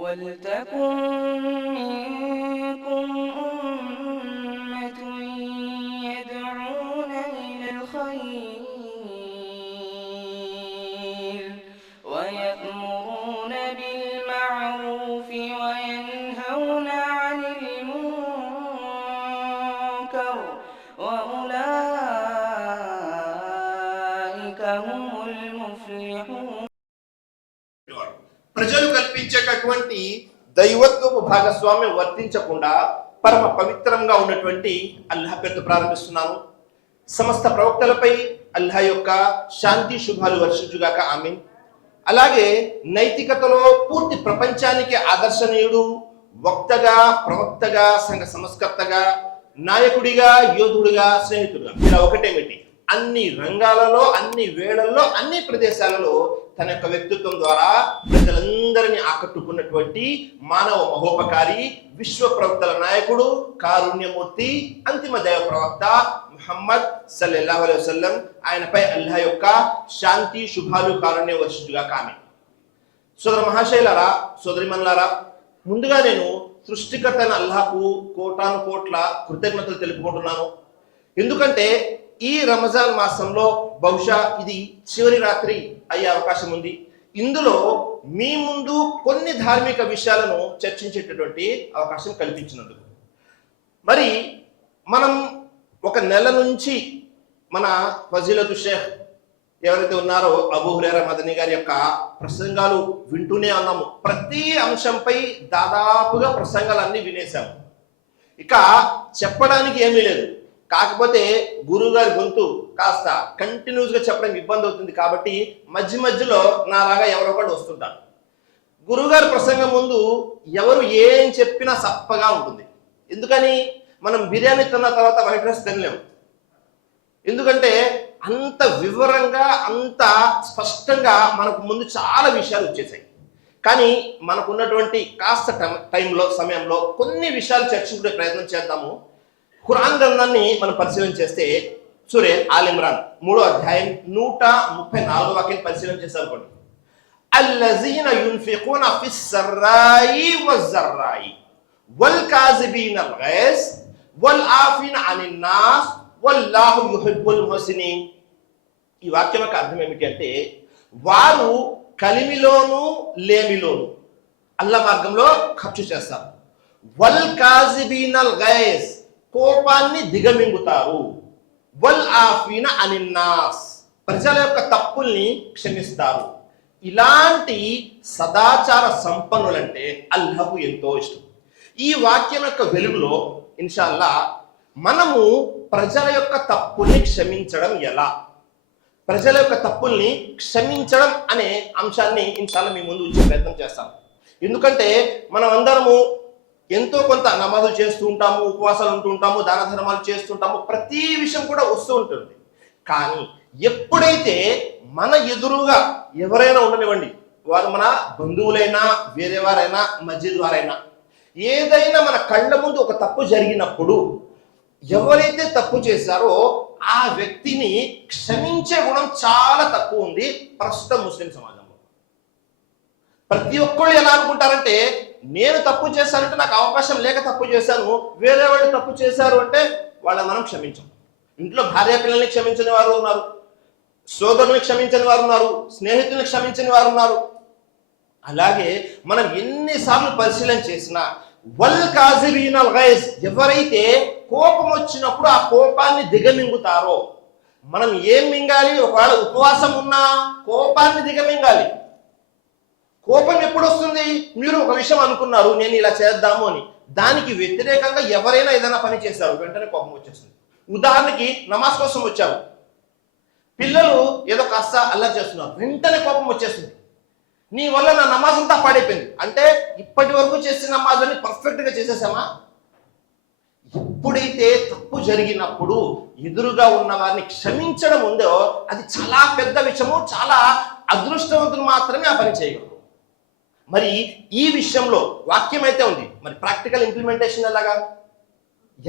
ولتكن منكم أمة يدعون إلى الخير ويأمرون بالمعروف وينهون عن المنكر وأولئك هم المفلحون. ప్రజలు కల్పించేటటువంటి దైవత్వపు భాగస్వామ్యం వర్తించకుండా పరమ పవిత్రంగా ఉన్నటువంటి అల్లాహ్ పేరుతో ప్రారంభిస్తున్నాను. సమస్త ప్రవక్తలపై అల్లాహ్ యొక్క శాంతి శుభాలు వర్షించుగాక, ఆమీన్. అలాగే నైతికతలో పూర్తి ప్రపంచానికి ఆదర్శనీయుడు, వక్తగా, ప్రవక్తగా, సంఘ సంస్కర్తగా, నాయకుడిగా, యోధుడిగా, స్నేహితుడిగా, ఇలా ఒకటేమిటి అన్ని రంగాలలో, అన్ని వేళల్లో, అన్ని ప్రదేశాలలో తన యొక్క వ్యక్తిత్వం ద్వారా ప్రజలందరినీ ఆకట్టుకున్నటువంటి మానవ మహోపకారి, విశ్వ ప్రవక్తల నాయకుడు, కారుణ్యమూర్తి, అంతిమ దైవ ప్రవక్త ముహమ్మద్ సల్లల్లాహు అలైహి వసల్లం. ఆయనపై అల్లాహ్ యొక్క శాంతి శుభాలు కారుణ్యం వర్షించుగా, ఆమీన్. సోదర మహాశైలారా, సోదరిమణులారా, ముందుగా నేను సృష్టికర్త అల్లాహ్కు కోటాను కోట్ల కృతజ్ఞతలు తెలుపుకుంటున్నాను. ఎందుకంటే ఈ రంజాన్ మాసంలో బహుశా ఇది చివరి రాత్రి అయ్యే అవకాశం ఉంది. ఇందులో మీ ముందు కొన్ని ధార్మిక విషయాలను చర్చించేటటువంటి అవకాశం కల్పించినందుకు. మరి మనం ఒక నెల నుంచి మన ఫజీలతు షేఖ్ ఎవరైతే ఉన్నారో అబూ హురైరా మదనీ గారి యొక్క ప్రసంగాలు వింటూనే ఉన్నాము. ప్రతి అంశంపై దాదాపుగా ప్రసంగాలన్నీ వినేశాము. ఇక చెప్పడానికి ఏమీ లేదు. కాకపోతే గురువు గారి గొంతు కాస్త కంటిన్యూస్గా చెప్పడానికి ఇబ్బంది అవుతుంది కాబట్టి మధ్య మధ్యలో నాలాగా ఎవరో ఒకటి వస్తుంటారు. గురువుగారి ప్రసంగం ముందు ఎవరు ఏం చెప్పినా సప్పగా ఉంటుంది. ఎందుకని? మనం బిర్యానీ తిన్న తర్వాత వైట్ రైస్ తినలేము. ఎందుకంటే అంత వివరంగా, అంత స్పష్టంగా మనకు ముందు చాలా విషయాలు వచ్చేసాయి. కానీ మనకున్నటువంటి కాస్త సమయంలో కొన్ని విషయాలు చర్చించుకునే ప్రయత్నం చేద్దాము. ఖురాన్ గ్రంథాన్ని మనం పరిశీలన చేస్తే సూరే ఆల్ ఇమ్రాన్ 3వ అధ్యాయం 134వ వాక్యం పరిశీలన చేశారు. కొన్ని అల్లజీన యున్ఫిఖూన ఫిస్ సర్రాయి వజ్జర్రాయి వల్ కాజిబీనల్ గైస్ వల్ ఆఫీన అనిన్ నాస్ వల్లాహు యుహిబ్బుల్ ముహ్సినీన్. ఈ వాక్యం యొక్క అర్థం ఏమిటి అంటే, వారు కలిమిలోను లేమిలోను అల్లాహ్ మార్గంలో ఖర్చు చేస్తారు. వల్ కాజిబీనల్ గైస్, కోపాన్ని దిగమింగుతారు. వల్ ఆఫీన అనిన్నాస్, ప్రజల యొక్క తప్పుల్ని క్షమిస్తారు. ఇలాంటి సదాచార సంపన్నులంటే అల్లాహ్కు ఎంతో ఇష్టం. ఈ వాక్యం యొక్క వెలుగులో ఇన్షాల్లా మనము ప్రజల యొక్క తప్పుల్ని క్షమించడం ఎలా, ప్రజల యొక్క తప్పుల్ని క్షమించడం అనే అంశాన్ని ఇన్షాల్లా మీ ముందు ఉంచే ప్రయత్నం చేస్తాం. ఎందుకంటే మనం అందరము ఎంతో కొంత నమాజులు చేస్తూ ఉంటాము, ఉపవాసాలు ఉంటూ ఉంటాము, దాన ధర్మాలు చేస్తుంటాము, ప్రతి విషయం కూడా వస్తూ ఉంటుంది. కానీ ఎప్పుడైతే మన ఎదురుగా ఎవరైనా ఉండనివ్వండి, వారు మన బంధువులైనా, వేరే వారైనా, మస్జిద్ వారైనా, ఏదైనా మన కళ్ళ ముందు ఒక తప్పు జరిగినప్పుడు ఎవరైతే తప్పు చేశారో ఆ వ్యక్తిని క్షమించే గుణం చాలా తక్కువ ఉంది ప్రస్తుత ముస్లిం సమాజంలో. ప్రతి ఒక్కళ్ళు ఎలా అనుకుంటారంటే, నేను తప్పు చేశానంటే నాకు అవకాశం లేక తప్పు చేశాను, వేరే వాళ్ళు తప్పు చేశారు అంటే వాళ్ళని మనం క్షమించాం. ఇంట్లో భార్య పిల్లల్ని క్షమించని వారు ఉన్నారు, సోదరుని క్షమించని వారు ఉన్నారు, స్నేహితుల్ని క్షమించని వారు ఉన్నారు. అలాగే మనం ఎన్నిసార్లు పరిశీలన చేసినా వల్ కాజిబీనల్ గైజ్, ఎవరైతే కోపం వచ్చినప్పుడు ఆ కోపాన్ని దిగమింగుతారో, మనం ఏం మింగాలి? ఒకవేళ ఉపవాసం ఉన్నా కోపాన్ని దిగమింగాలి. కోపం ఎప్పుడు వస్తుంది? మీరు ఒక విషయం అనుకున్నారు, నేను ఇలా చేద్దాము అని, దానికి వ్యతిరేకంగా ఎవరైనా ఏదైనా పని చేశారు, వెంటనే కోపం వచ్చేస్తుంది. ఉదాహరణకి నమాజ్ కోసం వచ్చారు, పిల్లలు ఏదో కాస్త అల్లరి చేస్తున్నారు, వెంటనే కోపం వచ్చేస్తుంది. నీ వల్ల నా నమాజ్ అంతా పాడైపోయింది అంటే ఇప్పటి వరకు చేసిన నమాజ్ అని పర్ఫెక్ట్గా చేసేసామా? ఎప్పుడైతే తప్పు జరిగినప్పుడు ఎదురుగా ఉన్న వారిని క్షమించడం ఉందో అది చాలా పెద్ద విషయము, చాలా అదృష్టవంతులు మాత్రమే ఆ పని చేయగలరు. మరి ఈ విషయంలో వాక్యం అయితే ఉంది, మరి ప్రాక్టికల్ ఇంప్లిమెంటేషన్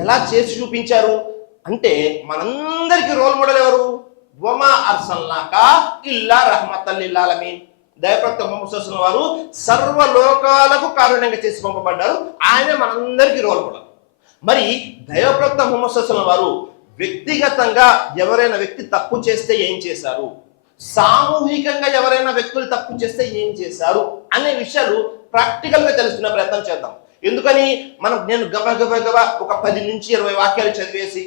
ఎలా చేసి చూపించారు అంటే, మనందరికీ రోల్ మోడల్ ఎవరు? వమా అర్సల్నాకా ఇల్లా రహ్మతల్ లిల్ ఆలమీన్. దైవప్రవక్త ముహమ్మద్ సల్లల్లాహు అలైహి వసల్లం వారు సర్వలోకాలకు కారుణ్యంగా చేసి పంపబడ్డారు. ఆయనే మనందరికీ రోల్ మోడల్. మరి దైవప్రవక్త ముహమ్మద్ సల్లల్లాహు అలైహి వసల్లం వారు వ్యక్తిగతంగా ఎవరైనా వ్యక్తి తప్పు చేస్తే ఏం చేశారు, సామూహికంగా ఎవరైనా వ్యక్తులు తప్పు చేస్తే ఏం చేశారు అనే విషయాలు ప్రాక్టికల్ గా తెలుసుకునే ప్రయత్నం చేద్దాం. ఎందుకని నేను గబగబా ఒక 10 నుంచి 20 వాక్యాలు చదివేసి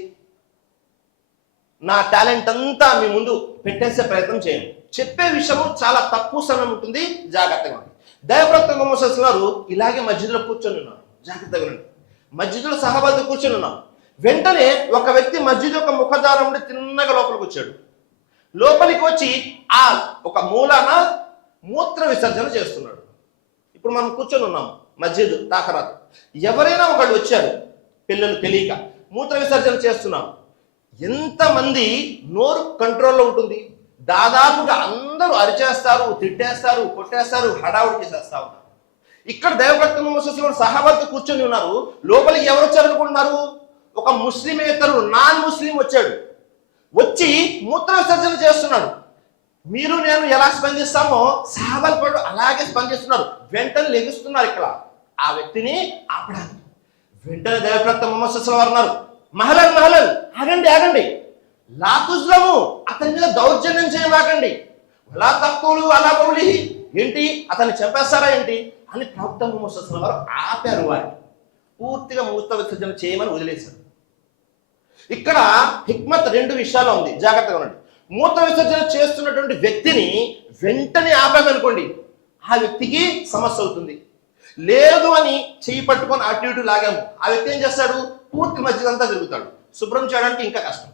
నా టాలెంట్ అంతా మీ ముందు పెట్టేసే ప్రయత్నం చేయండి. చెప్పే విషయము చాలా తక్కువ సమయం ఉంటుంది, జాగ్రత్తగా ఉంది. దైవప్రవక్త ముహమ్మద్ సల్లల్లాహు అలైహి వసల్లం వారు ఇలాగే మస్జిద్లో కూర్చొని ఉన్నారు. జాగ్రత్తగా ఉండండి. మస్జిద్లో సహాబాతో కూర్చొని ఉన్నారు. వెంటనే ఒక వ్యక్తి మస్జిద్ యొక్క ముఖద్వారం నుండి తిన్నగా లోపలికి వచ్చాడు. లోపలికి వచ్చి ఆ ఒక మూలాన మూత్ర విసర్జన చేస్తున్నాడు. ఇప్పుడు మనం కూర్చొని ఉన్నాం మస్జిద్ తాకరాత్. ఎవరైనా ఒకళ్ళు వచ్చారు, పిల్లలు తెలియక మూత్ర విసర్జన చేస్తున్నాం. ఎంతమంది నోరు కంట్రోల్లో ఉంటుంది? దాదాపుగా అందరూ అరిచేస్తారు, తిట్టేస్తారు, కొట్టేస్తారు, హడావుడి చేసేస్తా ఉన్నారు. ఇక్కడ దైవప్రవక్త ముహమ్మద్ సల్లల్లాహు అలైహి వసల్లం సహాబాతో కూర్చొని ఉన్నారు. లోపలికి ఎవరు వచ్చారు అనుకుంటున్నారు? ఒక ముస్లిమేతరుడు, నాన్ ముస్లిం వచ్చాడు. వచ్చి మూత్ర విసర్జన చేస్తున్నాడు. మీరు నేను ఎలా స్పందిస్తామో సహాబాలు కూడా అలాగే స్పందిస్తున్నారు. వెంటనే లెగుస్తున్నారు ఇక్కడ ఆ వ్యక్తిని ఆపడానికి. వెంటనే దైవప్రవక్త ముహమ్మద్ సల్లల్లాహు అలైహి వసల్లం అన్నారు, మహలన్ ఆగండి, లా తుజ్లము, అతని మీద దౌర్జన్యం చేయమాకండి, లా తక్కువలు అలా బౌలిహి, ఏంటి అతన్ని చంపేస్తారా ఏంటి అని ప్రవక్త ముహమ్మద్ సల్లల్లాహు అలైహి వసల్లం వారు ఆపారు. వారిని పూర్తిగా మూత్ర విసర్జన చేయమని వదిలేశారు. ఇక్కడ హిక్మత్ 2 విషయాలు ఉంది, జాగ్రత్తగా ఉండండి. మూత్ర విసర్జన చేస్తున్నటువంటి వ్యక్తిని వెంటనే ఆపామనుకోండి, ఆ వ్యక్తికి సమస్య అవుతుంది. లేదు అని చేయి పట్టుకొని అటు ఇటు లాగాము, ఆ వ్యక్తి ఏం చేస్తాడు? పూర్తి మస్జిద్ అంతా తిరుగుతాడు. శుభ్రం చేయడానికి ఇంకా కష్టం.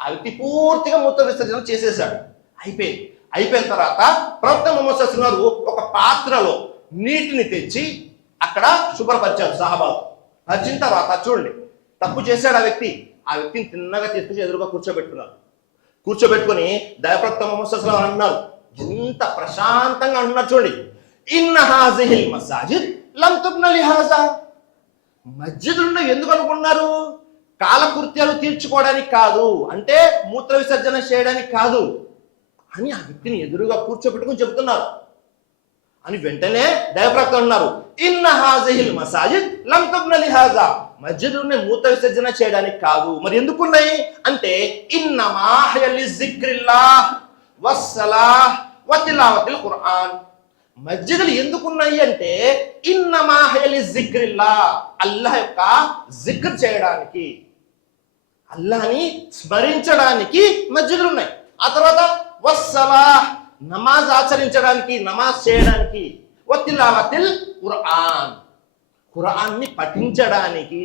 ఆ వ్యక్తి పూర్తిగా మూత్ర విసర్జన చేసేసాడు. అయిపోయిన తర్వాత ప్రవక్త ముహమ్మద్ సల్లల్లాహు అలైహి వసల్లం ఒక పాత్రలో నీటిని తెచ్చి అక్కడ శుభ్రపరిచారు. సహాబాలు పరిచిన తర్వాత చూడండి, తప్పు చేశాడు ఆ వ్యక్తిని తిన్నగా తీసుకొచ్చి ఎదురుగా కూర్చోబెట్టుకొని దైవప్రవక్త ముహమ్మద్ సల్లల్లాహు అలైహి వసల్లం అన్నారు, ఎంత ప్రశాంతంగా అంటున్నారు చూడండి, ఇన్న హాజిహిల్ మసాజిద్ లం తుబ్న లిహాజా. మస్జిదులను ఎందుకు అనుకున్నారు? కాలకృత్యాలు తీర్చుకోవడానికి కాదు, అంటే మూత్ర విసర్జన చేయడానికి కాదు అని ఆ వ్యక్తిని ఎదురుగా కూర్చోబెట్టుకుని చెబుతున్నారు. అని వెంటనే దైవప్రవక్త అన్నారు, ఇన్న హాజిహిల్ మసాజిద్ లం తుబ్న లిహాజా. మస్జిదులను మూత్ర విసర్జన చేయడానికి కాదు. మరి ఎందుకున్నాయి అంటే ఇన్నమా హయ లిజిక్రిల్లాహ్ వస్సలాహ్ వతిలావతిల్ ఖురాన్. మస్జిదులు ఎందుకున్నాయి అంటే ఇన్నమా హయ లిజిక్రిల్లాహ్, అల్లాహ్ యొక్క జిక్ర్ చేయడానికి, అల్లాహ్ని స్మరించడానికి మస్జిదులు ఉన్నాయి. ఆ తర్వాత వస్సలాహ్, నమాజ్ ఆచరించడానికి, నమాజ్ చేయడానికి, వతిలావతిల్ ఖురాన్, ఖురాన్ని పఠించడానికి.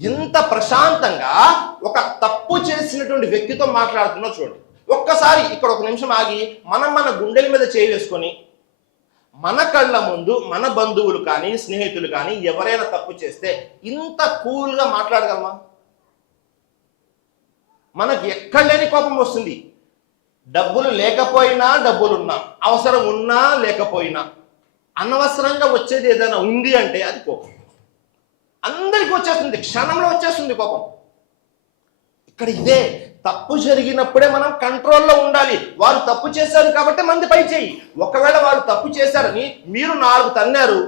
ఎంత ప్రశాంతంగా ఒక తప్పు చేసినటువంటి వ్యక్తితో మాట్లాడుతున్నా చూడండి. ఒక్కసారి ఇక్కడ ఒక నిమిషం ఆగి మన గుండెల మీద చేయి వేసుకొని మన కళ్ళ ముందు మన బంధువులు కానీ స్నేహితులు కానీ ఎవరైనా తప్పు చేస్తే ఇంత కూల్గా మాట్లాడగలమా? మనకి ఎక్కడ లేని కోపం వస్తుంది. డబ్బులు లేకపోయినా, డబ్బులున్నా, అవసరం ఉన్నా లేకపోయినా, అనవసరంగా వచ్చేది ఏదైనా ఉంది అంటే అది కోపం. అందరికీ వచ్చేస్తుంది, క్షణంలో వచ్చేస్తుంది కోపం. ఇక్కడ ఇదే తప్పు జరిగినప్పుడే మనం కంట్రోల్లో ఉండాలి. వారు తప్పు చేశారు కాబట్టి మంది పై చేయి. ఒకవేళ వాళ్ళు తప్పు చేశారని మీరు 4 తన్నారు,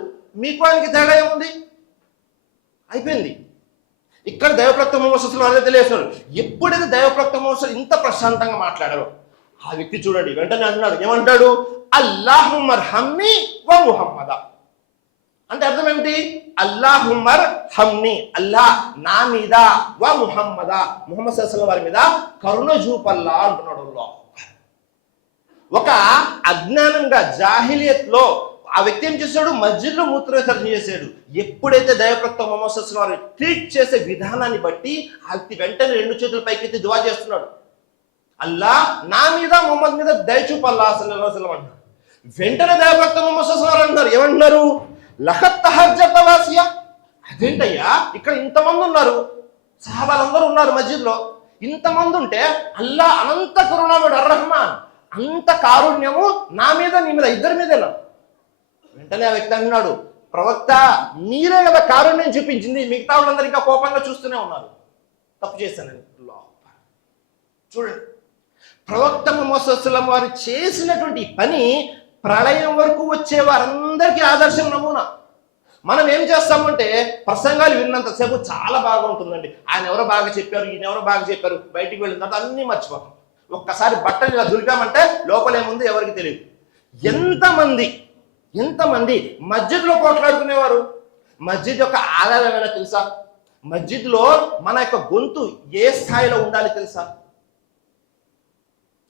మీకు ఆయనకి తేడా ఏముంది? అయిపోయింది. ఇక్కడ దైవప్రవక్త ముహమ్మద్ సల్లల్లాహు అలైహి వసల్లం తెలియజేస్తున్నారు. ఎప్పుడైతే దైవప్రవక్త ముహమ్మద్ సల్లల్లాహు ఇంత ప్రశాంతంగా మాట్లాడారో ఆ వ్యక్తి చూడండి వెంటనే అంటున్నాడు, ఏమంటాడు? అల్లాహుమ్మర్హమ్ని వ ముహమ్మద. అంటే అర్థం ఏమిటి? అల్లాహుమ్మర్ హమ్ని, అల్లాహ్ నా మీద, వ ముహమ్మద, ముహమ్మద్ సల్లల్లాహు అలైహి వసల్లం వారి మీద కరుణ చూపల్లా అంటున్నాడు. ఒక అజ్ఞానంగా జాహిలియత్ లో ఆ వ్యక్తి ఏం చేశాడు? మస్జిద్లో మూత్ర విసర్జన చేశాడు. ఎప్పుడైతే దైవప్రవక్త ముహమ్మద్ సల్లల్లాహు అలైహి వసల్లం ట్రీట్ చేసే విధానాన్ని బట్టి ఆ వ్యక్తి వెంటనే 2 చేతుల పైకెత్తి దువా చేస్తున్నాడు, అల్లాహ్ నా మీద, ముహమ్మద్ మీద దయ చూపల్లా సల్లల్లాహు అలైహి వసల్లం అంటున్నాడు. వెంటనే దైవప్రవక్త ముహమ్మద్ సల్లల్లాహు అలైహి వసల్లం అంటున్నారు, ఏమంటున్నారు? లఖత్ తహజ్జత వాసియా. అదేంటయ్యా, ఇక్కడ ఇంతమంది ఉన్నారు, సహాబాలందరూ ఉన్నారు మస్జిద్లో, ఇంతమంది ఉంటే అల్లాహ్ అనంత కరుణామయుడు అర్రహ్మాన్, అంత కారుణ్యము నా మీద నీ మీద, ఇద్దరి మీదేనా? వెంటనే ఆ వ్యక్తి అంటున్నాడు, ప్రవక్త మీరే కదా కారుణ్యం చూపించింది, మిగతా వాళ్ళందరూ ఇంకా కోపంగా చూస్తూనే ఉన్నారు, తప్పు చేశానని. చూడండి, ప్రవక్త ముహమ్మద్ సల్లల్లాహు వారు చేసినటువంటి పని ప్రళయం వరకు వచ్చే వారందరికీ ఆదర్శం, నమూనా. మనం ఏం చేస్తామంటే ప్రసంగాలు విన్నంతసేపు చాలా బాగా ఉంటుందండి, ఆయన ఎవరో బాగా చెప్పారు, ఈయన ఎవరో బాగా చెప్పారు, బయటికి వెళ్ళిన తర్వాత అన్నీ మర్చిపోతాం. ఒక్కసారి బట్టలు ఇలా దులిపామంటే లోపలేముంది ఎవరికి తెలియదు. ఎంతమంది మస్జిద్లో పోట్లాడుకునేవారు. మస్జిద్ యొక్క ఆధారం ఏమైనా తెలుసా? మస్జిద్లో మన యొక్క గొంతు ఏ స్థాయిలో ఉండాలి తెలుసా?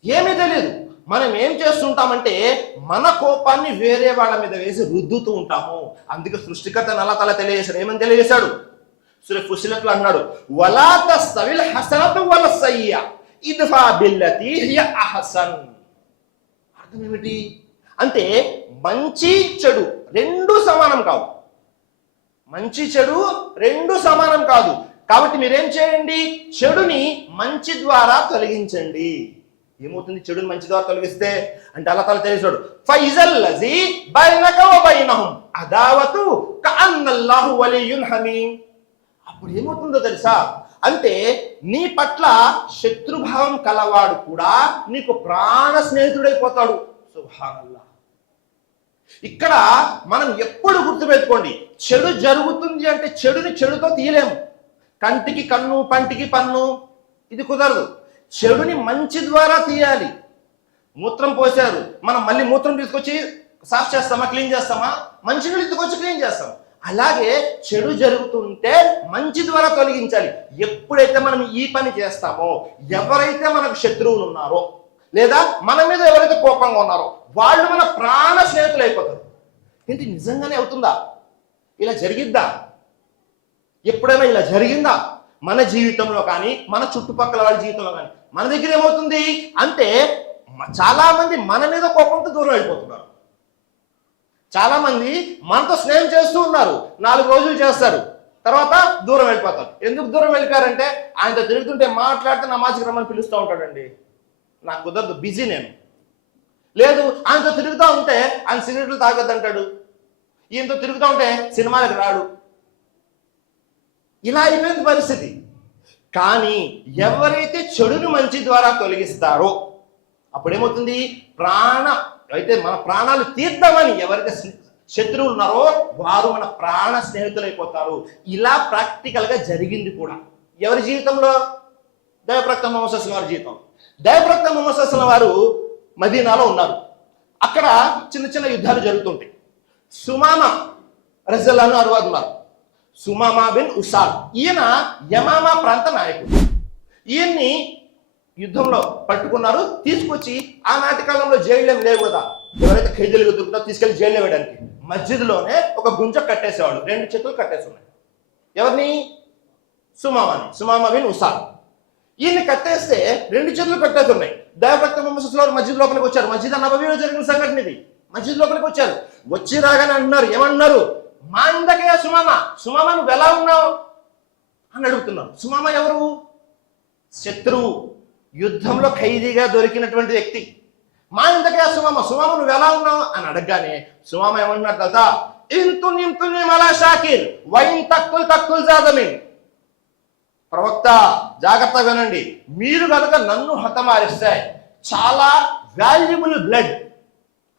ఏమీ తెలియదు. మనం ఏం చేస్తుంటామంటే మన కోపాన్ని వేరే వాళ్ళ మీద వేసి రుద్దుతూ ఉంటాము. అందుకే సృష్టికర్త అల్లాహ్ తఆలా తెలియజేశాడు. ఏమని తెలియజేశాడు? సూరా ఫుసిలత్లో అన్నాడు, వలా తస్తవిల్ హసనతు వల సయ్యా ఇద్ఫా బిల్లతి హియ అహసన్. అర్థం ఏమిటి అంటే మంచి చెడు రెండు సమానం కావు. మంచి చెడు రెండు సమానం కాదు. కాబట్టి మీరేం చేయండి, చెడుని మంచి ద్వారా తొలగించండి. ఏమవుతుంది చెడుని మంచి ద్వారా తొలగిస్తే? అంటే అల్లాహ్ తఆలా తెలియజేశాడు, ఫైజల్లజీ బైనక వ బైనహుం అదావతు కఅన్నల్లాహు వలియున్ హమీం. అప్పుడు ఏమవుతుందో తెలుసా? అంటే నీ పట్ల శత్రుభావం కలవాడు కూడా నీకు ప్రాణ స్నేహితుడైపోతాడు. సుబ్హానల్లాహ్. ఇక్కడ మనం ఎప్పుడు గుర్తుపెట్టుకోండి, చెడు జరుగుతుంది అంటే చెడుని చెడుతో తీయలేము. కంటికి కన్ను, పంటికి పన్ను, ఇది కుదరదు. చెడుని మంచి ద్వారా తీయాలి. మూత్రం పోసారు, మనం మళ్ళీ మూత్రం తీసుకొచ్చి సాఫ్ చేస్తామా, క్లీన్ చేస్తామా? మంచినీళ్ళు తీసుకొచ్చి క్లీన్ చేస్తాం. అలాగే చెడు జరుగుతుంటే మంచి ద్వారా తొలగించాలి. ఎప్పుడైతే మనం ఈ పని చేస్తామో, ఎవరైతే మనకు శత్రువులు ఉన్నారో లేదా మన మీద ఎవరైతే కోపంగా ఉన్నారో వాళ్ళు మన ప్రాణ స్నేహితులు అయిపోతారు. ఏంటి నిజంగానే అవుతుందా? ఇలా జరిగిద్దా? ఎప్పుడైనా ఇలా జరిగిందా? మన జీవితంలో కానీ మన చుట్టుపక్కల వాళ్ళ జీవితంలో కానీ మన దగ్గర ఏమవుతుంది అంటే చాలా మంది మన మీద కోపంతో దూరం వెళ్ళిపోతున్నారు. చాలా మంది మనతో స్నేహం చేస్తూ ఉన్నారు, 4 రోజులు చేస్తారు, తర్వాత దూరం వెళ్ళిపోతారు. ఎందుకు దూరం వెళ్ళిపోయారంటే ఆయనతో తిరుగుతుంటే మాట్లాడితే నమాజ్కి రమ్మని పిలుస్తూ ఉంటాడండి, నాకు కుదరదు, బిజీ నేను. లేదు ఆయనతో తిరుగుతూ ఉంటే ఆయన సిగరెట్లు తాగొద్దంటాడు, ఈయనతో తిరుగుతూ ఉంటే సినిమాలకు రాడు. ఇలా అయిపోయింది పరిస్థితి. కానీ ఎవరైతే చెడును మంచి ద్వారా తొలగిస్తారో అప్పుడేమవుతుంది, మన ప్రాణాలు తీద్దామని ఎవరైతే శత్రువులు ఉన్నారో వారు మన ప్రాణ స్నేహితులైపోతారు. ఇలా ప్రాక్టికల్ గా జరిగింది కూడా. ఎవరి జీవితంలో? దైవప్రవక్త ముహమ్మద్ సల్లల్లాహు అలైహి వసల్లం వారి జీవితం. దైవప్రవక్త ముహమ్మద్ సల్లల్లాహు అలైహి వసల్లం వారు మదీనాలో ఉన్నారు. అక్కడ చిన్న చిన్న యుద్ధాలు జరుగుతుంటాయి. సుమామా రజల్లాహు అన్హు ఉన్నారు. సుమామా బిన్ ఉసాల్, ఈయన యమామా ప్రాంత నాయకుడు. ఈయన్ని యుద్ధంలో పట్టుకున్నారు, తీసుకొచ్చి ఆనాటి కాలంలో జైలు ఏం లేవు కదా, ఎవరైతే ఖైదీలుగా దొరుకుతారో తీసుకెళ్లి జైలు వేయడానికి మస్జిద్లోనే ఒక గుంజ కట్టేసేవాడు, 2 చేతులు కట్టేసి ఉన్నాయి. ఎవరిని? సుమామా బిన్ ఉసాల్. ఈయన్ని కట్టేస్తే 2 చేతులు కట్టేసి ఉన్నాయి. దైవప్రవక్త ముహమ్మద్ సల్లల్లాహు అలైహి వసల్లం మస్జిద్ లోపలికి వచ్చారు. మస్జిద్ నబవీలో జరిగిన సంఘటన ఇది. మస్జిద్ లోపలికి వచ్చారు. వచ్చి రాగానే అంటున్నారు, ఏమన్నారు? మా ఇందకయ్యా సుమామా నువ్వు ఎలా ఉన్నావు అని అడుగుతున్నావు. సుమామా ఎవరు? శత్రువు, యుద్ధంలో ఖైదీగా దొరికినటువంటి వ్యక్తి. మా ఇందకయ్యా సుమామా నువ్వు ఎలా ఉన్నావు అని అడగగానే సుమామా ఏమంటున్నారు తెలుసా? ఇంతుని మలా షాకిర్ వైన్ తక్కుల్ జాదమిన్. ప్రవక్త జాగ్రత్తగా వినండి, మీరు కనుక నన్ను హతమారిస్తే చాలా వాల్యుబుల్ బ్లడ్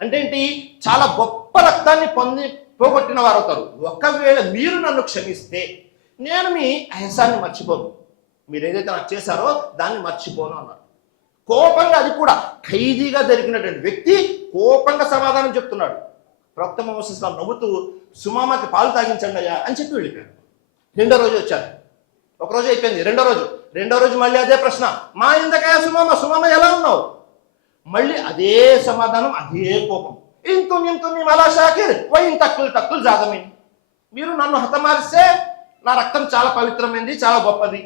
అంటే ఏంటి, చాలా గొప్ప రక్తాన్ని పోగొట్టిన వారు అవుతారు. ఒకవేళ మీరు నన్ను క్షమిస్తే నేను మీ అహసాన్ని మర్చిపోను, మీరు ఏదైతే నాకు చేశారో దాన్ని మర్చిపోను అన్నారు. కోపంగా, అది కూడా ఖైదీగా దొరికినటువంటి వ్యక్తి కోపంగా సమాధానం చెప్తున్నాడు. ప్రవక్త ముహమ్మద్ సల్లల్లాహు అలైహి వసల్లం నవ్వుతూ సుమామాకి పాలు తాగించండి అయ్యా అని చెప్పి వెళ్ళిపోయాడు. 2వ రోజు వచ్చారు. ఒక రోజు అయిపోయింది, 2వ రోజు మళ్ళీ అదే ప్రశ్న, మా ఇందకయ్యా సుమామా ఎలా ఉన్నావు? మళ్ళీ అదే సమాధానం, అదే కోపం. ఇంతుని మలా షాకిర్ వైన్ తక్కుల్ జాదమిన్. మీరు నన్ను హతమారిస్తే నా రక్తం చాలా పవిత్రమైంది, చాలా గొప్పది,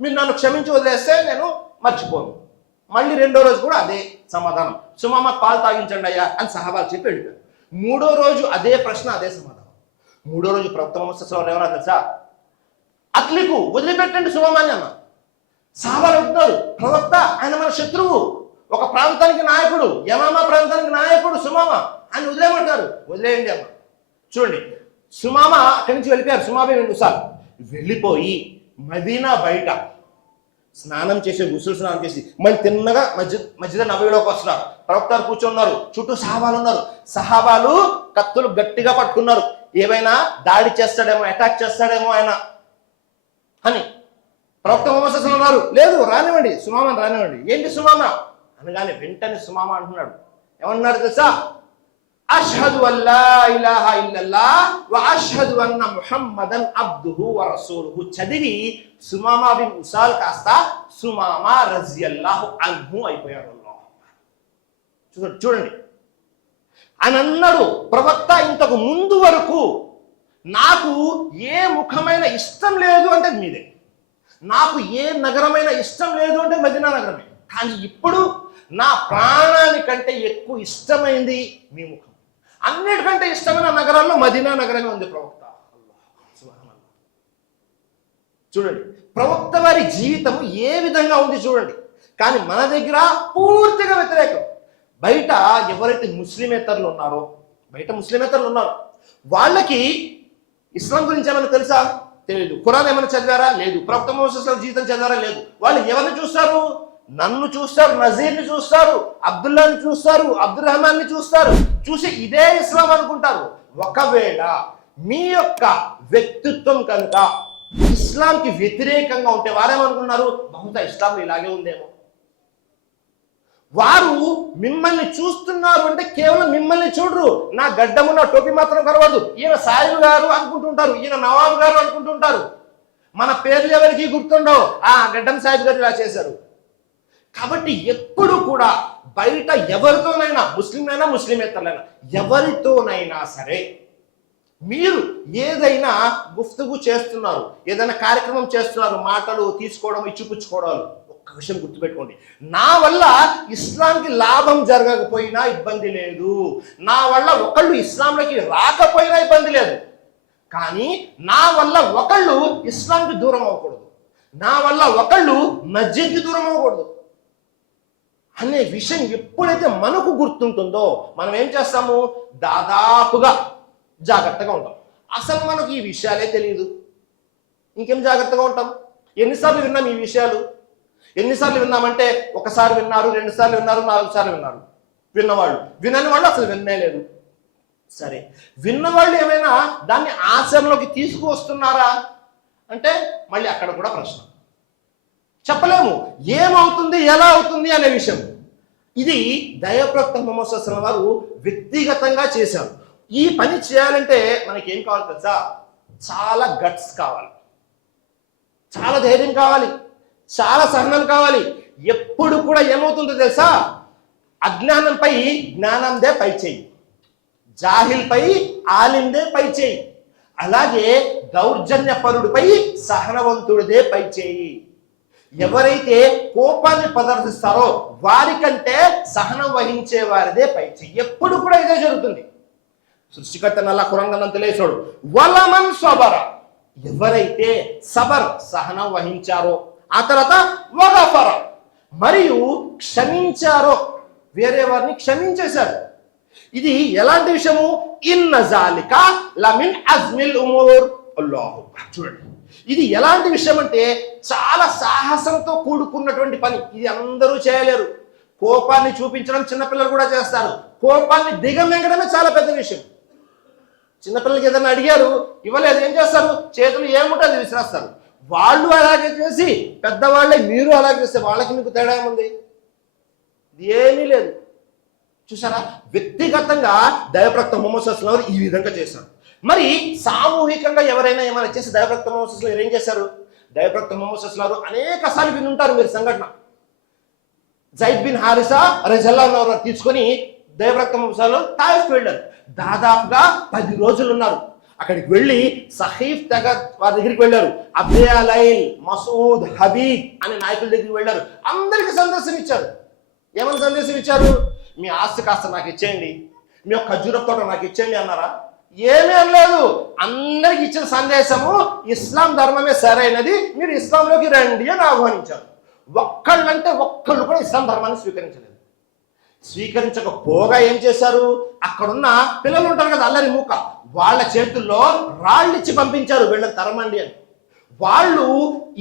మీరు నన్ను క్షమించి వదిలేస్తే నేను మర్చిపోను. మళ్ళీ 2వ రోజు కూడా అదే సమాధానం, సుమామా పాలు తాగించండి అయ్యా అని సహాబాలు చెప్పి వెళ్ళిపోయారు. 3వ రోజు అదే ప్రశ్న, అదే సమాధానం. 3వ రోజు ప్రవక్త ముహమ్మద్ సల్లల్లాహు అలైహి వసల్లం ఏమన్నా తెలుసా? అత్లికు, వదిలిపెట్టండి సుమామాని అన్న. సహాబాలు అంటున్నారు, ప్రవక్త ఆయన మన శత్రువు, ఒక ప్రాంతానికి నాయకుడు, యమామా ప్రాంతానికి నాయకుడు సుమామా, అని వదిలేయమంటారు. వదిలేయండి అన్న. చూడండి, సుమామా అక్కడి నుంచి వెళ్ళిపోయారు. సుమామా వెళ్ళిపోయి మదీనా బయట స్నానం చేసి గుసులు స్నానం చేసి మళ్ళీ తిన్నగా మధ్యలో నబీలోకి వస్తున్నారు. ప్రవక్త కూర్చున్నారు, చుట్టూ సహాబాలు ఉన్నారు. సహాబాలు కత్తులు గట్టిగా పట్టుకున్నారు, ఏమైనా దాడి చేస్తాడేమో, అటాక్ చేస్తాడేమో ఆయన అని. ప్రవక్త ముహమ్మద్ సల్లల్లాహు అలైహి వసల్లం అన్నారు, లేదు రానివ్వండి, సుమామాని రానివ్వండి. ఏంటి సుమామా అనగానే వెంటనే సుమామా అంటున్నాడు, ఏమన్నాడు తెలుసా? అష్హదు అల్లా ఇలాహా ఇల్లల్లాహ్ వ అష్హదు అన్న ముహమ్మదన్ అబ్దుహు వ రసూలుహు చదివి సుమామా బిన్ ఉసాల్ కాస్త సుమామా రజియల్లాహు అన్హు అయిపోయాడు. చూడండి, ఆయన అన్నాడు, ప్రవక్త ఇంతకు ముందు వరకు నాకు ఏ ముఖమైన ఇష్టం లేదు అంటే మీదే, నాకు ఏ నగరమైన ఇష్టం లేదు అంటే మదీనా నగరమే, కానీ ఇప్పుడు నా ప్రాణానికంటే ఎక్కువ ఇష్టమైంది మీ ముఖం. అన్నిటికంటే ఇష్టమైన నగరాల్లో మదీనా నగరమే ఉంది ప్రవక్త. చూడండి, ప్రవక్త వారి జీవితం ఏ విధంగా ఉంది చూడండి. కానీ మన దగ్గర పూర్తిగా వ్యతిరేకం. బయట ఎవరైతే ముస్లిమేతరులు ఉన్నారో, వాళ్ళకి ఇస్లాం గురించి ఏమైనా తెలుసా? తెలియదు. ఖురాన్ ఏమైనా చదివారా? లేదు. ప్రవక్త ముహమ్మద్ జీవితం చదివారా? లేదు. వాళ్ళు ఎవరిని చూస్తారు? నన్ను చూస్తారు, నజీర్ని చూస్తారు, అబ్దుల్లాని చూస్తారు, అబ్దుల్ రహమాన్ని చూస్తారు. చూసి ఇదే ఇస్లాం అనుకుంటారు. ఒకవేళ మీ యొక్క వ్యక్తిత్వం కనుక ఇస్లాంకి వ్యతిరేకంగా ఉంటే వారేమనుకున్నారు, బహుశా ఇస్లాం ఇలాగే ఉందేమో. వారు మిమ్మల్ని చూస్తున్నారు అంటే కేవలం మిమ్మల్ని చూడరు, నా గడ్డము నా టోపీ మాత్రం కనబడదు, ఈయన సాయిబు గారు అనుకుంటుంటారు, ఈయన నవాబు గారు అనుకుంటుంటారు. మన పేర్లు ఎవరికి గుర్తుండవు, ఆ గడ్డం సాయిబు గారు ఇలా చేశారు. కాబట్టి ఎప్పుడు కూడా బయట ఎవరితోనైనా, ముస్లిమేతరులైనా ఎవరితోనైనా సరే మీరు ఏదైనా గుఫ్తుగు చేస్తున్నారు, ఏదైనా కార్యక్రమం చేస్తున్నారు, మాటలు తీసుకోవడం, ఇచ్చిపుచ్చుకోవడాలు, ఒక్క విషయం గుర్తుపెట్టుకోండి, నా వల్ల ఇస్లాంకి లాభం జరగకపోయినా ఇబ్బంది లేదు, నా వల్ల ఒకళ్ళు ఇస్లాంలోకి రాకపోయినా ఇబ్బంది లేదు, కానీ నా వల్ల ఒకళ్ళు ఇస్లాంకి దూరం అవ్వకూడదు, నా వల్ల ఒకళ్ళు మస్జిద్కి దూరం అవ్వకూడదు అనే విషయం ఎప్పుడైతే మనకు గుర్తుంటుందో మనం ఏం చేస్తాము, దాదాపుగా జాగ్రత్తగా ఉంటాం. అసలు మనకు ఈ విషయాలే తెలియదు, ఇంకేం జాగ్రత్తగా ఉంటాం? ఎన్నిసార్లు విన్నాం ఈ విషయాలు? ఎన్నిసార్లు విన్నామంటే, ఒకసారి విన్నారు, 2 సార్లు విన్నారు, 4 సార్లు విన్నారు. విన్నవాళ్ళు, వినని వాళ్ళు అసలు విన్నే లేదు. సరే, విన్నవాళ్ళు ఏమైనా దాన్ని ఆచరణలోకి తీసుకువస్తున్నారా అంటే మళ్ళీ అక్కడ కూడా ప్రశ్న. చెప్పలేము ఏమవుతుంది, ఎలా అవుతుంది అనే విషయం. ఇది దైవప్రవక్త ముహమ్మద్ సల్లల్లాహు అలైహి వసల్లం వారు వ్యక్తిగతంగా చేశారు. ఈ పని చేయాలంటే మనకి ఏం కావాలి తెలుసా? చాలా గట్స్ కావాలి, చాలా ధైర్యం కావాలి, చాలా సహనం కావాలి. ఎప్పుడు కూడా ఏమవుతుందో తెలుసా? అజ్ఞానంపై జ్ఞానందే పై చేయి, జాహిల్పై ఆలిందే పై చేయి, అలాగే దౌర్జన్యపరుడిపై సహనవంతుడిదే పై చేయి. ఎవరైతే కోపాన్ని ప్రదర్శిస్తారో వారికంటే సహనం వహించే వారిదే పై చేయి. ఎప్పుడు కూడా ఇదే జరుగుతుంది. సృష్టికర్త నల్ల ఖురాన్ తెలియచాడు, వలమన్ సబర, ఎవరైతే సబర్ సహనం వహించారో, ఆ తర్వాత వగఫర మరియు క్షమించారో, వేరే వారిని క్షమించేశారు. ఇది ఎలాంటి విషయము? ఇన్న జాలికా లమిన్ అజ్మిల్ ఉమూర్. అల్లాహు చూడండి, ఇది ఎలాంటి విషయం అంటే చాలా సాహసంతో కూడుకున్నటువంటి పని. ఇది అందరూ చేయలేరు. కోపాన్ని చూపించడం చిన్నపిల్లలు కూడా చేస్తారు, కోపాన్ని దిగమింగడమే చాలా పెద్ద విషయం. చిన్నపిల్లలకి ఏదైనా అడిగారు, ఇవ్వలేదు, ఏం చేస్తారు? చేతులు ఏముంటే అది విసిరేస్తారు. వాళ్ళు అలాగే చేసి పెద్దవాళ్ళే మీరు అలాగే చేస్తే వాళ్ళకి మీకు తేడా ఏముంది? ఏమీ లేదు. చూసారా? వ్యక్తిగతంగా దైవప్రవక్త ముహమ్మద్ సల్లల్లాహు అలైహి వసల్లం ఈ విధంగా చేశారు. మరి సామూహికంగా ఎవరైనా ఏమైనా చేసి దైవప్రవక్త ముహమ్మద్ సల్లల్లాహు అలైహి వసల్లం ఏం చేశారు? దైవప్రవక్త ముహమ్మద్ సల్లల్లాహు అలైహి వసల్లం అనేక సార్లు వినుంటారు మీరు సంఘటన. జైద్ బిన్ హారిసా రజల్లాహు అన్హు తీసుకొని దైవప్రవక్త ముహమ్మద్ సల్లల్లాహు అలైహి వసల్లం తాయిఫ్కి వెళ్ళారు. దాదాపుగా 10 రోజులు ఉన్నారు. అక్కడికి వెళ్ళి సహీఫ్ తెగ వారి దగ్గరికి వెళ్ళారు. అబ్దే అలైల్, మసూద్, హబీబ్ అనే నాయకుల దగ్గరికి వెళ్ళారు. అందరికి సందేశం ఇచ్చారు. ఏమని సందేశం ఇచ్చారు? మీ ఆస్తి కాస్త నాకు ఇచ్చేయండి, మీ యొక్క ఖర్జూర తోట నాకు ఇచ్చేయండి అన్నారా? ఏమీ అనలేదు. అందరికి ఇచ్చిన సందేశము ఇస్లాం ధర్మమే సరైనది, మీరు ఇస్లాంలోకి రండి అని ఆహ్వానించారు. ఒక్కళ్ళంటే ఒక్కళ్ళు కూడా ఇస్లాం ధర్మాన్ని స్వీకరించలేదు. స్వీకరించకపోగా ఏం చేశారు? అక్కడున్న పిల్లలు ఉంటారు కదా, అల్లరి మూక, వాళ్ళ చేతుల్లో రాళ్ళిచ్చి పంపించారు, వీళ్ళని తరమండి అని. వాళ్ళు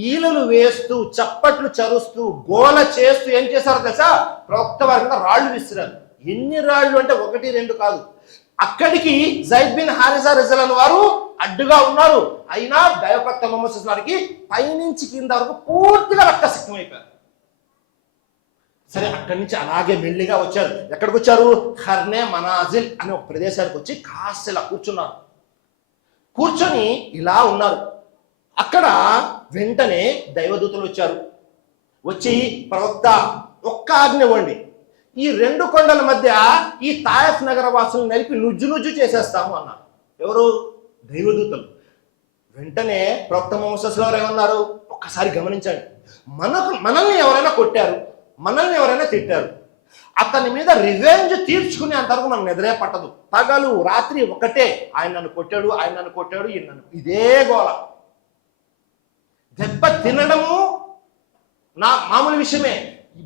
ఈలలు వేస్తూ చప్పట్లు చరుస్తూ గోల చేస్తూ ఏం చేశారో తెలుసా, ప్రవక్త వారి మీద రాళ్ళు విసిరారు. ఎన్ని రాళ్ళు అంటే 1, 2 కాదు. అక్కడికి జైద్ బిన్ హారిసా రజలను వారు అడ్డుగా ఉన్నారు. అయినా దైవప్రవక్త ముహమ్మద్ సల్లల్లాహు అలైహి వసల్లం వారికి పైనుంచి కింద వరకు పూర్తిగా రక్తసిక్తం అయిపోయారు. సరే, అక్కడి నుంచి అలాగే మెల్లిగా వచ్చారు. ఎక్కడికి వచ్చారు? ఖర్నే మనాజిల్ అనే ఒక ప్రదేశానికి వచ్చి కాస్త ఇలా కూర్చున్నారు. కూర్చొని ఇలా ఉన్నారు. అక్కడ వెంటనే దైవదూతలు వచ్చారు. వచ్చి ప్రవక్త ఒక్క ఆజ్ఞ ఇవ్వండి, ఈ 2 కొండల మధ్య ఈ తాయఫ్ నగర వాసులను నలిపి నుజ్జు చేసేస్తాము అన్నారు. ఎవరు? దైవదూతలు. వెంటనే ప్రవక్త ముహమ్మద్ సల్లల్లాహు అలైహి వసల్లం ఏమన్నారు? ఒక్కసారి గమనించండి. మనల్ని ఎవరైనా కొట్టారు, మనల్ని ఎవరైనా తిట్టారు, అతని మీద రివెంజ్ తీర్చుకునే అంతవరకు మనం నిద్రే పట్టదు. పగలు రాత్రి ఒకటే, ఆయన నన్ను కొట్టాడు, ఆయన నన్ను కొట్టాడు, ఈయన నన్ను, ఇదే గోల. దెబ్బ తినడము నా మామూలు విషయమే.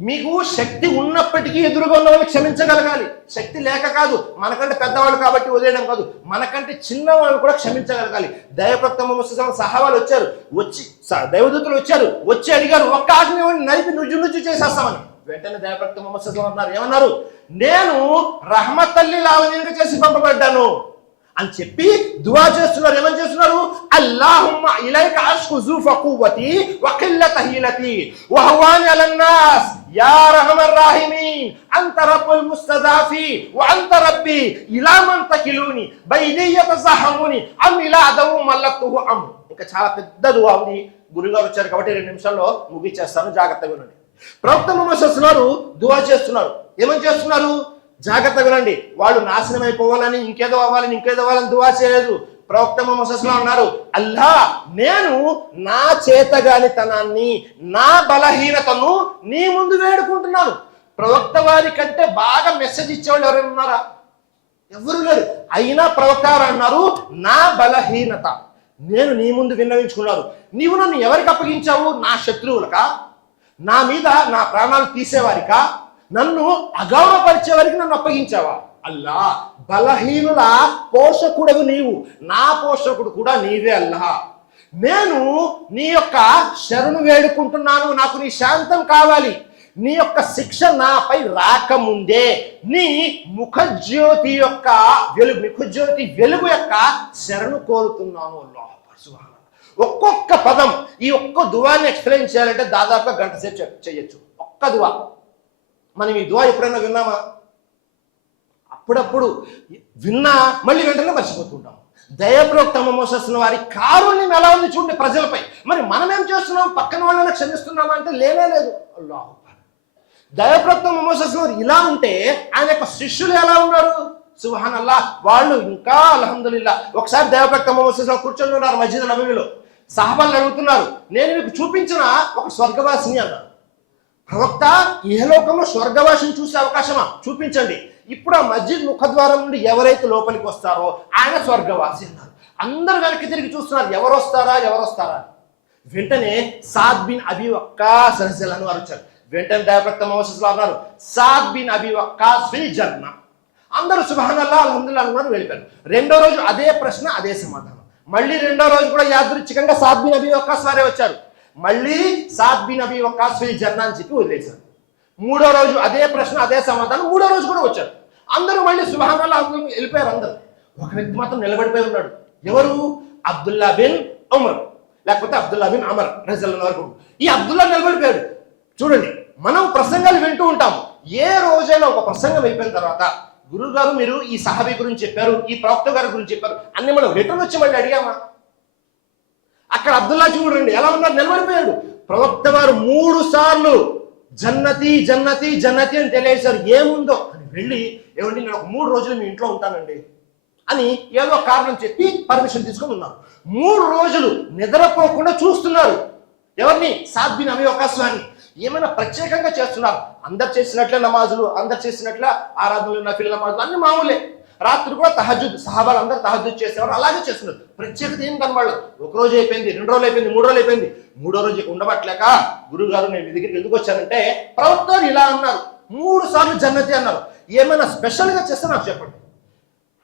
మీకు శక్తి ఉన్నప్పటికీ ఎదురుగా ఉన్న వాళ్ళని క్షమించగలగాలి. శక్తి లేక కాదు, మనకంటే పెద్దవాళ్ళు కాబట్టి వదిలేయడం కాదు, మనకంటే చిన్నవాళ్ళు కూడా క్షమించగలగాలి. దైవప్రవక్త ముహమ్మద్ సల్లల్లాహు అలైహి వసల్లం సహాబాలు వచ్చారు, వచ్చి దైవదూతలు వచ్చారు, వచ్చి అడిగారు, ఒక్క ఆజ్ఞ నలిపి నుజ్జు చేసేస్తామని. వెంటనే దైవప్రవక్త ముహమ్మద్ సల్లల్లాహు అలైహి వసల్లం ఏమన్నారు? నేను రహమతల్ లిల్ ఆలమీన్ చేసి పంపబడ్డాను అని చెప్పి దువా చేస్తున్నారు. ఏమని చేస్తున్నారు? అల్లాహుమ్మ ఇలైక అష్కు జూఫ కువ్వతి వ కిల్లత హీలతి వ హవాని అలన్నాస్ యా రహమర్ రాహిమీన్ అంత రబ్బుల్ ముస్తదాఫి వ అంత రబ్బి ఇలా మన్ తకిలూని బైది యతజహముని అమ్ ఇలా అదవు మల్లతుహు అమ్. ఇంకా చాలా పెద్ద దువా ఉంది. గురుగారు వచ్చారు కాబట్టి 2 నిమిషాల్లో ముగిచ్చేస్తాను, జాగ్రత్తగా వినండి. ప్రవక్త ముహమ్మద్ సల్లల్లాహు అలైహి వసల్లం దువా చేస్తున్నారు. ఏమని చేస్తున్నారు? జాగ్రత్తగా వినండి. వాళ్ళు నాశనం అయిపోవాలని, ఇంకేదో అవ్వాలని దువా చేయలేదు. ప్రవక్త ముహమ్మద్ సల్లల్లాహు అలైహి వసల్లం అన్నారు, అల్లా, నేను నా చేతగానితనాన్ని, నా బలహీనతను నీ ముందు వేడుకుంటున్నాను. ప్రవక్త వారి కంటే బాగా మెసేజ్ ఇచ్చేవాళ్ళు ఎవరైనా ఉన్నారా? ఎవరు లేరు. అయినా ప్రవక్త వారు అన్నారు, నా బలహీనత నేను నీ ముందు విన్నవించుకున్నాను. నీవు నన్ను ఎవరికి అప్పగించావు? నా శత్రువులకా? నా మీద నా ప్రాణాలు తీసేవారికా? నన్ను అగౌరవపరిచే వారికి నన్ను అప్పగించావా? అల్లా, బలహీనుల పోషకుడవు నీవు, నా పోషకుడు కూడా నీవే అల్లా. నేను నీ యొక్క శరణు వేడుకుంటున్నాను, నాకు నీ శాంతం కావాలి. నీ యొక్క శిక్ష నాపై రాకముందే నీ ముఖజ్యోతి వెలుగు యొక్క శరణు కోరుతున్నాను. అల్లాహ్ సుబ్హానల్లాహ్. ఒక్కొక్క పదం, ఈ ఒక్క దువాని ఎక్స్ప్లెయిన్ చేయాలంటే దాదాపుగా గంట సేపు చేయొచ్చు. ఒక్క దువా. మనం ఈ దువా ఎప్పుడైనా విన్నామా? అప్పుడప్పుడు విన్నా మళ్ళీ వెంటనే మర్చిపోతుంటాం. దైవప్రవక్త ముహమ్మద్ సల్లల్లాహు అలైహి వసల్లం వారి కారుణ్యం ఎలా ఉంది చూడండి ప్రజలపై. మరి మనం ఏం చేస్తున్నాం? పక్కన వాళ్ళని క్షమిస్తున్నామా అంటే లేనే లేదు. అల్లాహ్. దైవప్రవక్త ముహమ్మద్ సల్లల్లాహు అలైహి వసల్లం ఇలా ఉంటే ఆయన యొక్క శిష్యులు ఎలా ఉన్నారు? సుబ్హానల్లాహ్. వాళ్ళు ఇంకా అల్హమ్దులిల్లాహ్. ఒకసారి దైవప్రవక్త ముహమ్మద్ సల్లల్లాహు అలైహి వసల్లం కూర్చొని ఉన్నారు మస్జిద్ నబవీలో. సహాబాలు అడుగుతున్నారు, నేను మీకు చూపించిన ఒక స్వర్గవాసిని అన్నారు. ప్రవక్త, ఇహలోకంలో స్వర్గవాసిని చూసే అవకాశమా? చూపించండి. ఇప్పుడు ఆ మస్జిద్ ముఖద్వారం నుండి ఎవరైతే లోపలికి వస్తారో ఆయన స్వర్గవాసి అన్నారు. అందరూ వెనక్కి తిరిగి చూస్తున్నారు, ఎవరు వస్తారా. వెంటనే సాద్ బిన్ అబీ వక్కాస్ రజల్లాహు వారు వచ్చారు. వెంటనే దైవప్రవక్త ముహమ్మద్ సల్లల్లాహు అలైహి వసల్లం సాద్ బిన్ అబీ వక్కాస్ ఫిల్ జన్న. అందరూ సుబ్హానల్లాహ్ అల్హమ్దులిల్లాహ్ అనుకుని వెళ్ళిపోయారు. 2వ రోజు అదే ప్రశ్న, అదే సమాధానం. మళ్ళీ 2వ రోజు కూడా యాదృచ్ఛికంగా సాద్ బిన్ అబీ వక్కాస్ వారే వచ్చారు. మళ్ళీ సాద్ బిన్ అబీ వక్కాస్ ఫిల్ జన్న అని చెప్పి వదిలేశారు. 3వ రోజు అదే ప్రశ్న, అదే సమాధానం. 3వ రోజు కూడా వచ్చారు. అందరూ మళ్ళీ సుబ్హానల్లాహ్ వెళ్ళిపోయారు. అందరూ. ఒక వ్యక్తి మాత్రం నిలబడిపోయి ఉన్నాడు. ఎవరు? అబ్దుల్లా బిన్ ఉమర్, లేకపోతే అబ్దుల్లా బిన్ అమర్ రజల్లాహు అన్హు. ఈ అబ్దుల్లా నిలబడిపోయాడు. చూడండి, మనం ప్రసంగాలు వింటూ ఉంటాం. ఏ రోజైనా ఒక ప్రసంగం అయిపోయిన తర్వాత, గురువు గారు మీరు ఈ సహాబీ గురించి చెప్పారు, ఈ ప్రవక్త గారి గురించి చెప్పారు అన్ని మనం రిటర్న్ వచ్చి మళ్ళీ అడిగామా? అక్కడ అబ్దుల్లా చూడండి ఎలా ఉన్నారు, నిలబడిపోయాడు. ప్రవక్త వారు 3 సార్లు జన్నతి జన్నతి జన్నతి అని తెలియజేశారు. ఏముందో అని వెళ్ళి, ఏమండి నేను ఒక 3 రోజులు మీ ఇంట్లో ఉంటానండి అని ఏదో కారణం చెప్పి పర్మిషన్ తీసుకొని ఉన్నారు. 3 రోజులు నిద్రపోకుండా చూస్తున్నారు. ఎవరిని? సాద్ బిన్ అబీ వక్కాస్ వారిని. ఏమైనా ప్రత్యేకంగా చేస్తున్నారు? అందరు చేసినట్లే నమాజులు, అందరు చేసినట్లే ఆరాధనలు, నఫిల్ నమాజులు అన్ని మామూలే. రాత్రి కూడా తహజ్జుద్, సహాబాలు అందరూ తహజ్జుద్ చేసేవారు, అలాగే చేస్తున్నారు. ప్రత్యేకత ఏం కనబడలేదు. 1 రోజు అయిపోయింది, 2 రోజులు అయిపోయింది, 3 రోజులు అయిపోయింది. 3వ రోజు ఉండబట్టలేక, గురువు గారు నేను మీ దగ్గరికి ఎందుకు వచ్చానంటే, ప్రవక్త ఇలా అన్నారు, 3 సార్లు జన్నతి అన్నారు, ఏమైనా స్పెషల్గా చేస్తే నాకు చెప్పండి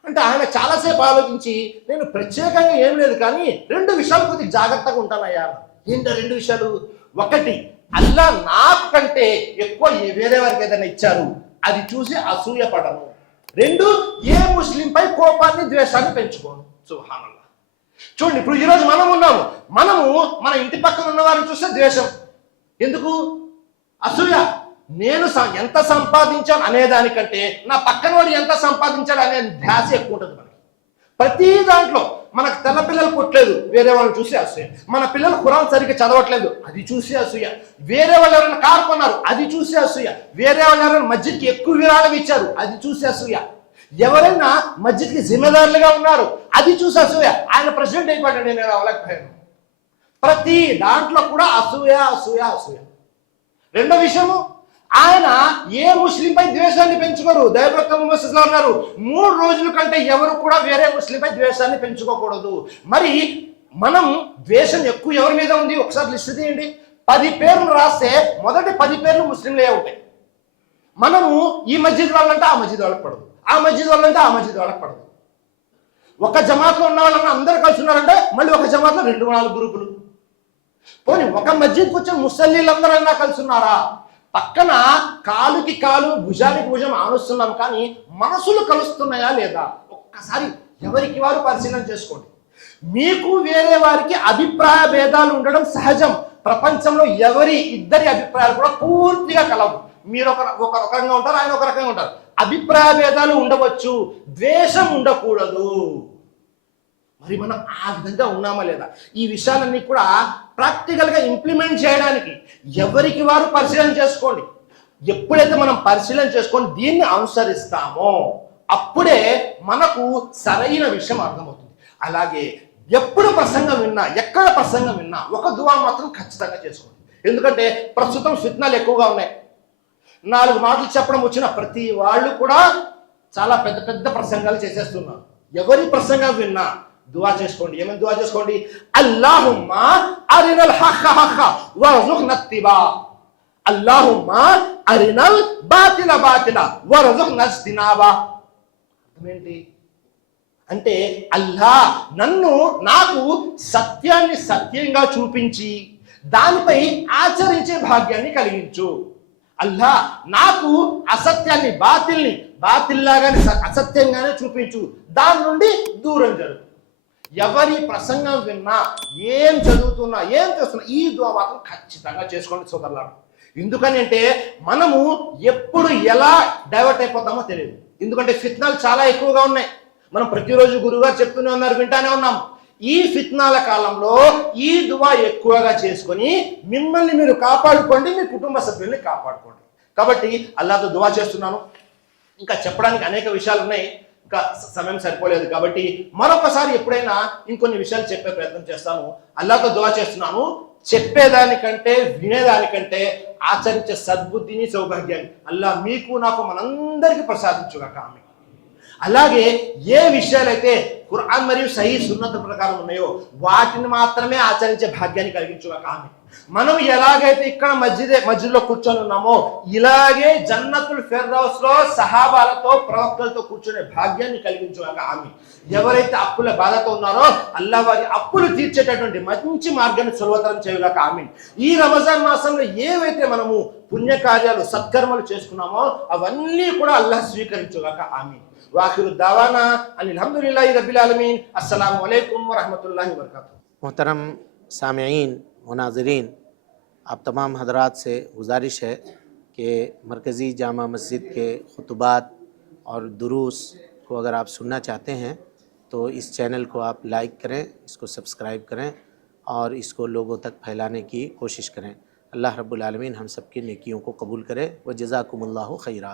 అంటే ఆయన చాలాసేపు ఆలోచించి నేను ప్రత్యేకంగా ఏం లేదు కానీ 2 విషయాలు కొద్దిగా జాగ్రత్తగా ఉంటానయ్యా. ఏంటో 2 విషయాలు? ఒకటి, అల్లా నాకు కంటే ఎక్కువ వేరే వారికి ఏదైనా ఇచ్చారు అది చూసి అసూయ పడను. 2, ఏ ముస్లింపై కోపాన్ని ద్వేషాన్ని పెంచుకోను. సుబ్హానల్లాహ్. చూడండి, ఇప్పుడు ఈరోజు మనము మన ఇంటి పక్కన ఉన్న వారిని చూస్తే ద్వేషం. ఎందుకు? అసూయ. నేను ఎంత సంపాదించాను అనేదానికంటే నా పక్కన వాడు ఎంత సంపాదించాడు అనే ధ్యాస ఎక్కువ ఉంటుంది మనకి. ప్రతి దాంట్లో మనకు తెల్ల పిల్లలు పుట్టలేదు, వేరే వాళ్ళని చూసి అసూయ. మన పిల్లలు ఖురాన్ సరిగ్గా చదవట్లేదు, అది చూసి అసూయ. వేరే వాళ్ళు ఎవరైనా కారు కొన్నారు, అది చూసి అసూయ. వేరే వాళ్ళు ఎవరైనా మస్జిద్కి ఎక్కువ విరాళం ఇచ్చారు, అది చూసి అసూయ. ఎవరైనా మస్జిద్కి జిమ్మేదారులుగా ఉన్నారు, అది చూసి అసూయ. ఆయన ప్రెసిడెంట్ అయిపోయాడు, నేను అవ్వలేకపోయాను. ప్రతి దాంట్లో కూడా అసూయ అసూయ అసూయ. 2వ విషయము, ఆయన ఏ ముస్లింపై ద్వేషాన్ని పెంచుకోరు. దైవప్రవక్త ముహమ్మద్ సల్లల్లాహు అలైహి వసల్లం అన్నారు, 3 రోజుల కంటే ఎవరు కూడా వేరే ముస్లింపై ద్వేషాన్ని పెంచుకోకూడదు. మరి మనం ద్వేషం ఎక్కువ ఎవరి మీద ఉంది? ఒకసారి లిస్ట్ తీయండి. 10 పేర్లు రాస్తే మొదటి 10 పేర్లు ముస్లింలే ఉంటాయి. మనము ఈ మస్జిద్ వాళ్ళంటే ఆ మస్జిద్ వాళ్ళకి పడదు, ఆ మస్జిద్ వాళ్ళంటే ఆ మస్జిద్ వాళ్ళకి పడదు. ఒక జమాత్లో ఉన్న వాళ్ళన్నా అందరూ కలిసి ఉన్నారంటే మళ్ళీ ఒక జమాత్లో 2-4 గ్రూపులు. పోనీ ఒక మస్జిద్కి వచ్చే ముసల్లీలందరన్నా కలిసి ఉన్నారా? పక్కన కాలుకి కాలు భుజానికి భుజం ఆనుస్తున్నాం కానీ మనసులు కలుస్తున్నాయా లేదా? ఒక్కసారి ఎవరికి వారు పరిశీలన చేసుకోండి. మీకు వేరే వారికి అభిప్రాయ భేదాలు ఉండడం సహజం. ప్రపంచంలో ఇద్దరి అభిప్రాయాలు కూడా పూర్తిగా కలవు. మీరు ఒక రకంగా ఉంటారు, ఆయన ఒక రకంగా ఉంటారు. అభిప్రాయ భేదాలు ఉండవచ్చు, ద్వేషం ఉండకూడదు. మరి మనం ఆ విధంగా ఉన్నామా లేదా? ఈ విషయాలన్నీ కూడా ప్రాక్టికల్గా ఇంప్లిమెంట్ చేయడానికి ఎవరికి వారు పరిశీలన చేసుకోండి. ఎప్పుడైతే మనం పరిశీలన చేసుకొని దీన్ని అనుసరిస్తామో అప్పుడే మనకు సరైన విషయం అర్థమవుతుంది. అలాగే ఎప్పుడు ప్రసంగం విన్నా, ఎక్కడ ప్రసంగం విన్నా ఒక దువా మాత్రం ఖచ్చితంగా చేసుకోండి. ఎందుకంటే ప్రస్తుతం ఫిత్నాలు ఎక్కువగా ఉన్నాయి. 4 మాటలు చెప్పడం వచ్చిన ప్రతి వాళ్ళు కూడా చాలా పెద్ద పెద్ద ప్రసంగాలు చేసేస్తున్నారు. ఎవరి ప్రసంగం విన్నా దువా చేసుకోండి. ఏమని దువా చేసుకోండి? అల్లాహుమ్మా అరినల్ హక్క హక్క వరజుఖ్నా ఇత్తిబా, అల్లాహుమ్మా అరినల్ బాతిల బాతిల వరజుఖ్నా ఇజ్తినాబా. అర్థమేంటి అంటే, అల్లా నాకు సత్యాన్ని సత్యంగా చూపించి దానిపై ఆచరించే భాగ్యాన్ని కలిగించు. అల్లా నాకు అసత్యాన్ని బాతిల్లాగానే అసత్యంగానే చూపించు, దాని నుండి దూరం జరుగు. ఎవరి ప్రసంగం విన్నా, ఏం చదువుతున్నా, ఏం చేస్తున్నా ఈ దువా మాత్రం ఖచ్చితంగా చేసుకోండి సోదరులారా. ఎందుకని అంటే మనము ఎప్పుడు ఎలా డైవర్ట్ అయిపోతామో తెలియదు. ఎందుకంటే ఫిత్నాలు చాలా ఎక్కువగా ఉన్నాయి. మనం ప్రతిరోజు గురువుగారు చెప్తూనే ఉన్నారు, వింటానే ఉన్నాం. ఈ ఫిత్నాల కాలంలో ఈ దువా ఎక్కువగా చేసుకొని మిమ్మల్ని మీరు కాపాడుకోండి, మీ కుటుంబ సభ్యుల్ని కాపాడుకోండి. కాబట్టి అల్లాహ్తో దువా చేస్తున్నాను. ఇంకా చెప్పడానికి అనేక విషయాలు ఉన్నాయి, ఇంకా సమయం సరిపోలేదు. కాబట్టి మరొకసారి ఎప్పుడైనా ఇంకొన్ని విషయాలు చెప్పే ప్రయత్నం చేస్తాను. అల్లాహ్తో దువా చేస్తున్నాను, చెప్పేదానికంటే వినేదానికంటే ఆచరించే సద్బుద్ధిని సౌభాగ్యాన్ని అల్లాహ్ మీకు నాకు మనందరికీ ప్రసాదించుగాక. ఆమీన్. అలాగే ఏ విషయాలైతే ఖురాన్ మరియు సహీ సున్నత్ ప్రకారం ఉన్నాయో వాటిని మాత్రమే ఆచరించే భాగ్యాన్ని కలిగించుగాక. ఆమీన్. మనం ఎలాగైతే ఇక్కడ మస్జిద్లో కూర్చొని ఉన్నామో ఇలాగే జన్నతుల్ ఫిర్దౌస్ లో సహాబాలతో ప్రవక్తలతో కూర్చునే భాగ్యాన్ని కలిగించుగాక. ఆమీన్. ఎవరైతే అప్పుల బాధతో ఉన్నారో అల్లాహ్ వారి అప్పులు తీర్చేటటువంటి మంచి మార్గాన్ని సులభతరం చేయగాక. ఆమీన్. ఈ రంజాన్ మాసంలో ఏవైతే మనము పుణ్యకార్యాలు సత్కర్మలు చేసుకున్నామో అవన్నీ కూడా అల్లాహ్ స్వీకరించుగాక. ఆమీన్. వాఖిరు దావానా అనిల్ హమ్దులిల్లాహి రబ్బిల్ ఆలమీన్. అస్సలాము అలైకుం వరహ్మతుల్లాహి వబరకాతుహు. मोहतरम सामईन व नाज़रीन, आप तमाम हजरात से गुजारिश है कि मरकज़ी जामा मस्जिद के खुतबात और दुरूस को अगर आप सुनना चाहते हैं तो इस चैनल को आप लाइक करें, इसको सब्सक्राइब करें और इसको लोगों तक फैलाने की कोशिश करें। अल्लाह रब्बुल आलमीन हम सब की नेकियों को कबूल करे व जज़ाकुमुल्लाहु खैरा।